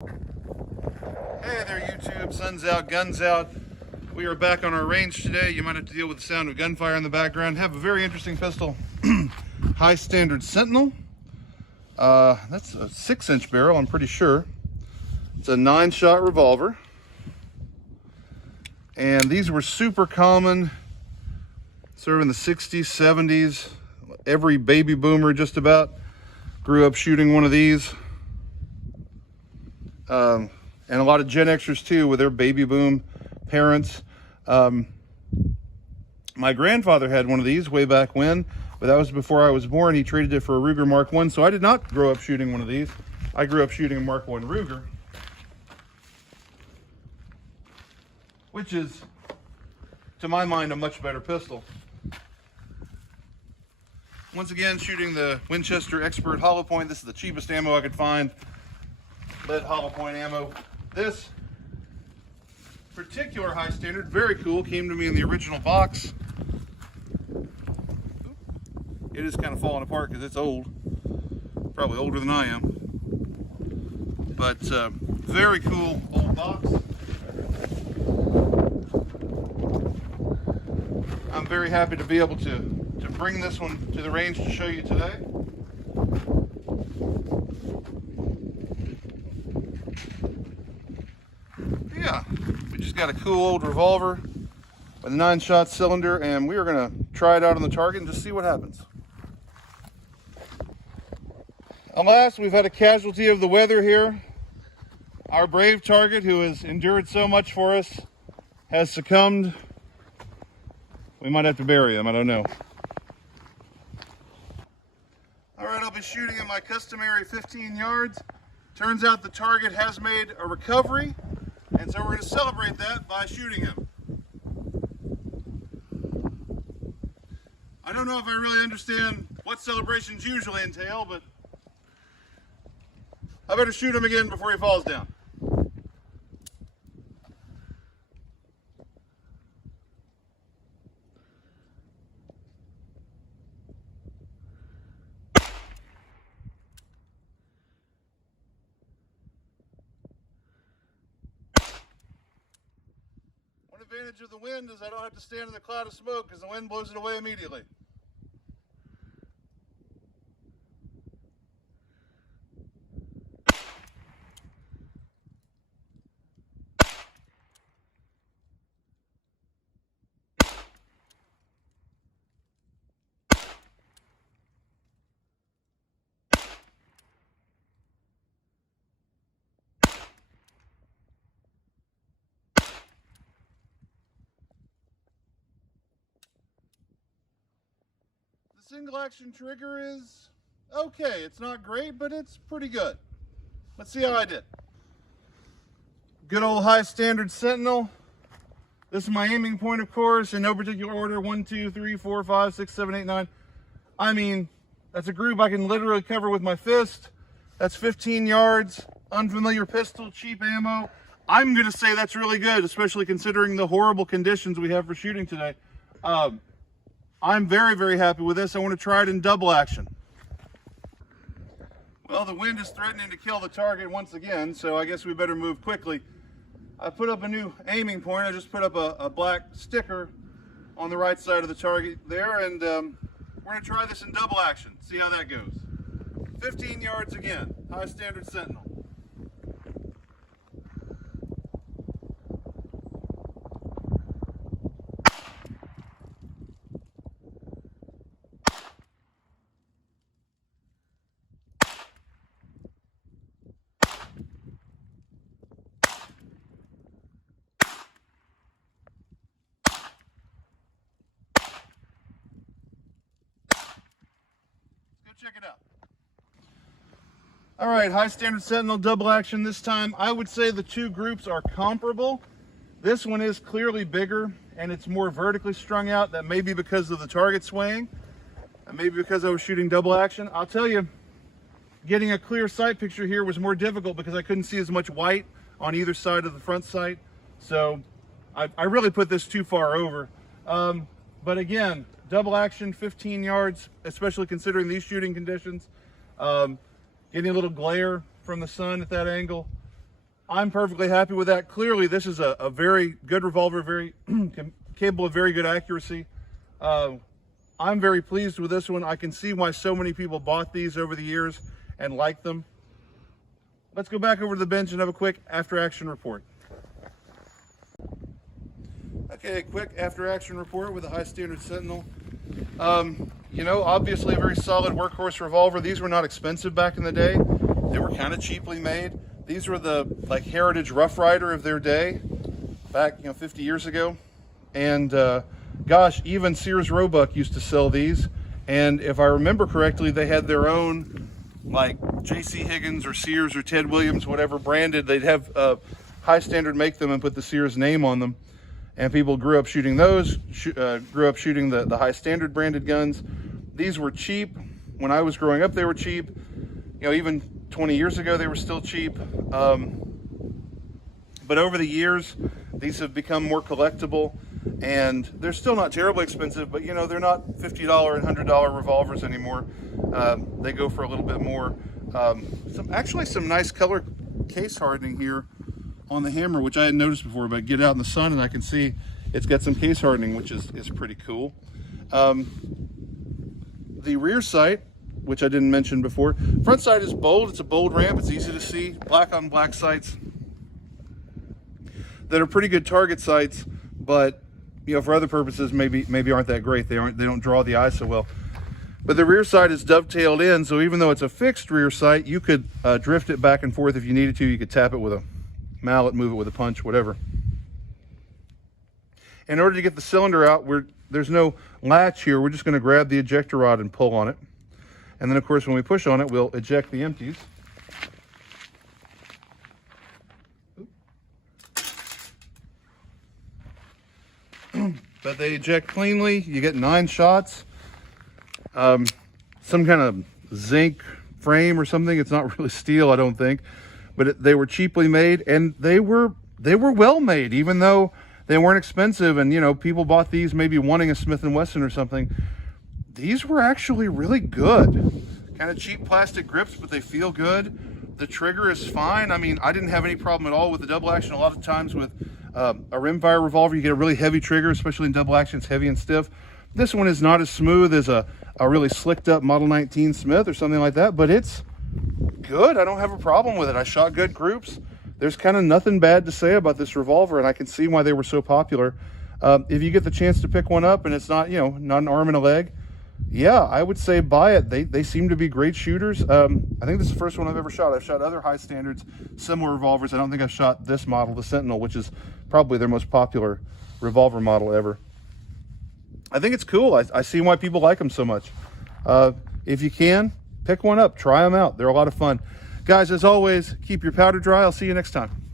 Hey there YouTube, sun's out, guns out. We are back on our range today. You might have to deal with the sound of gunfire in the background. Have a very interesting pistol, high Standard Sentinel. That's a 6-inch barrel, I'm pretty sure. It's a 9-shot revolver. And these were super common, sort of in the 60s, 70s. Every baby boomer just about grew up shooting one of these. And a lot of Gen Xers too, with their baby boom parents. My grandfather had one of these way back when, but that was before I was born. He traded it for a Ruger Mark I, so I did not grow up shooting one of these. I grew up shooting a Mark I Ruger, which is, to my mind, a much better pistol. Once again, shooting the Winchester Expert Hollow Point. This is the cheapest ammo I could find. Lead hollow point ammo. This particular high standard, very cool, came to me in the original box. It is kind of falling apart because it's old, probably older than I am, but very cool old box. I'm very happy to be able to bring this one to the range to show you today. Yeah, we just got a cool old revolver with a 9-shot cylinder, and we are going to try it out on the target and just see what happens. Alas, we've had a casualty of the weather here. Our brave target, who has endured so much for us, has succumbed. We might have to bury him, I don't know. All right, I'll be shooting at my customary 15 yards. Turns out the target has made a recovery, and so we're going to celebrate that by shooting him. I don't know if I really understand what celebrations usually entail, but I better shoot him again before he falls down. One advantage of the wind is I don't have to stand in the cloud of smoke because the wind blows it away immediately. The single action trigger is okay. It's not great, but it's pretty good. Let's see how I did. Good old high Standard Sentinel. This is my aiming point, of course, in no particular order. 1, 2, 3, 4, 5, 6, 7, 8, 9. I mean, that's a group I can literally cover with my fist. That's 15 yards, unfamiliar pistol, cheap ammo. I'm going to say that's really good, especially considering the horrible conditions we have for shooting today. I'm very, very happy with this. I want to try it in double action. Well, the wind is threatening to kill the target once again, so I guess we better move quickly. I put up a new aiming point. I just put up a black sticker on the right side of the target there, and we're going to try this in double action, see how that goes. 15 yards again, high Standard Sentinel. Check it out. All right, high Standard Sentinel double action this time. I would say the two groups are comparable. This one is clearly bigger and it's more vertically strung out. That may be because of the target swaying, and maybe because I was shooting double action. I'll tell you, getting a clear sight picture here was more difficult because I couldn't see as much white on either side of the front sight. So I really put this too far over. But again, double action, 15 yards, especially considering these shooting conditions. Getting a little glare from the sun at that angle. I'm perfectly happy with that. Clearly, this is a very good revolver, very capable of very good accuracy. I'm very pleased with this one. I can see why so many people bought these over the years and liked them. Let's go back over to the bench and have a quick after-action report. Okay, quick after-action report with a high Standard Sentinel. You know, obviously a very solid workhorse revolver. These were not expensive back in the day. They were kind of cheaply made. These were the like heritage Rough Rider of their day, back 50 years ago. And gosh, even Sears Roebuck used to sell these. And if I remember correctly, they had their own like J.C. Higgins or Sears or Ted Williams, whatever branded. They'd have High Standard make them and put the Sears name on them. And people grew up shooting those, grew up shooting the High Standard branded guns. These were cheap. When I was growing up, they were cheap. Even 20 years ago, they were still cheap. But over the years, these have become more collectible, and they're still not terribly expensive, but they're not $50 and $100 revolvers anymore. They go for a little bit more. Actually some nice color case hardening here on the hammer, which I hadn't noticed before, but get out in the sun and I can see it's got some case hardening, which is pretty cool. The rear sight, which I didn't mention before, front sight is bold. It's a bold ramp. It's easy to see. Black on black sights that are pretty good target sights, but for other purposes maybe aren't that great. They don't draw the eye so well. But the rear sight is dovetailed in, so even though it's a fixed rear sight, you could drift it back and forth if you needed to. You could tap it with a mallet, move it with a punch, whatever. In order to get the cylinder out, there's no latch here. We're just going to grab the ejector rod and pull on it. And then, of course, when we push on it, we'll eject the empties. But they eject cleanly. You get 9 shots. Some kind of zinc frame or something. It's not really steel, I don't think. But they were cheaply made, and they were well made, even though they weren't expensive. And people bought these maybe wanting a Smith & Wesson or something. These were actually really good. Kind of cheap plastic grips, but they feel good. The trigger is fine. I mean, I didn't have any problem at all with the double action. A lot of times with a rimfire revolver, you get a really heavy trigger, especially in double action. It's heavy and stiff. This one is not as smooth as a really slicked up Model 19 Smith or something like that, but it's good. I don't have a problem with it. I shot good groups. There's kind of nothing bad to say about this revolver, and I can see why they were so popular. If you get the chance to pick one up and it's not, not an arm and a leg, yeah, I would say buy it. They seem to be great shooters. I think this is the first one I've ever shot. I've shot other high standards, similar revolvers. I don't think I've shot this model, the Sentinel, which is probably their most popular revolver model ever. I think it's cool. I see why people like them so much. If you can, pick one up, try them out. They're a lot of fun. Guys, as always, keep your powder dry. I'll see you next time.